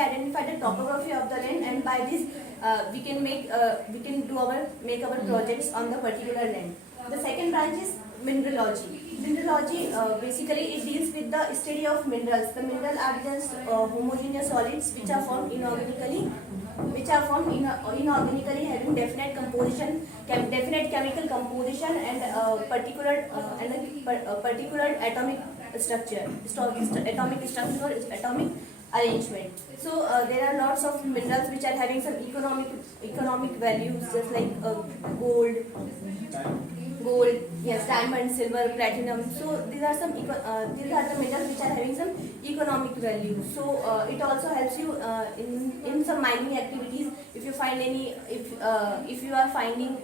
identify the topography of the land, and by this we can make our projects on the particular land. The second branch is mineralogy. Mineralogy basically it deals with the study of minerals. The minerals are just homogeneous solids which are formed inorganically, having definite composition, definite chemical composition, and particular atomic structure, or atomic arrangement. So there are lots of minerals which are having some economic values, just like gold, yes, diamond, silver, platinum. So these are the metals which are having some economic value. So it also helps you in some mining activities. If you find if you are finding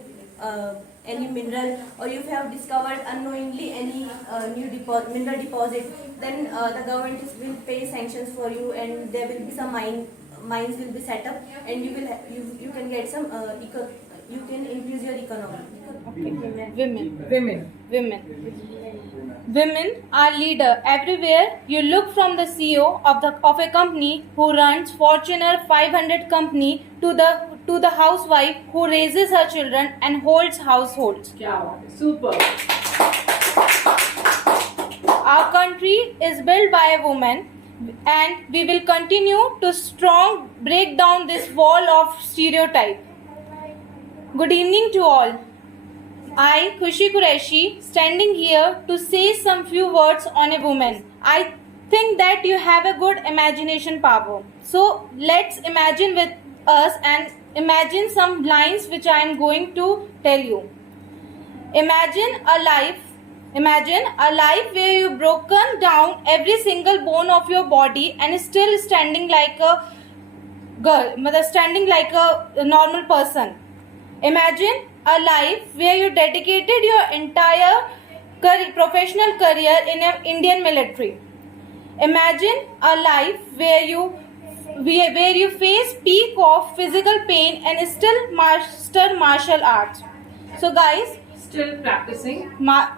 any mineral, or if you have discovered unknowingly any new mineral deposit, then the government will pay sanctions for you, and there will be some mines will be set up, and you can get some you can increase your economy. Okay. Women are leader everywhere. You look from the CEO of a company who runs Fortune 500 company to the housewife who raises her children and holds households. Super. Our country is built by a woman, and we will continue to break down this wall of stereotype. Good evening to all. I, Khushi Qureshi, standing here to say some few words on a woman. I think that you have a good imagination power. So let's imagine with us and imagine some lines which I am going to tell you. Imagine a life where you've broken down every single bone of your body and still standing like a girl, standing like a normal person. Imagine a life where you dedicated your entire professional career in an Indian military. Imagine a life where you face peak of physical pain and still master martial arts. So guys, Still practicing.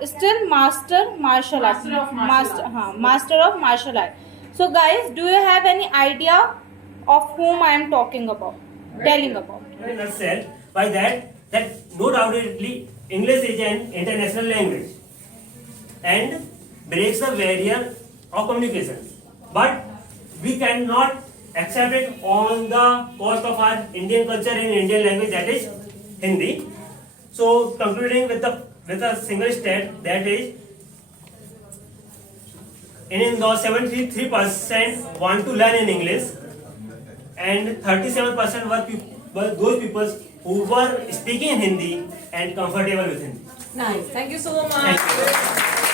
still master martial arts. Master of martial art. So guys, do you have any idea of whom I am talking about? Telling about. In a nutshell, by that no doubtedly English is an international language and breaks the barrier of communication. But we cannot accept it on the cost of our Indian culture and Indian language, that is Hindi. So concluding with a single stat, that is in Indore 73% want to learn in English, and 37% were those people who were speaking Hindi and comfortable with Hindi. Nice. Thank you so much. Thank you.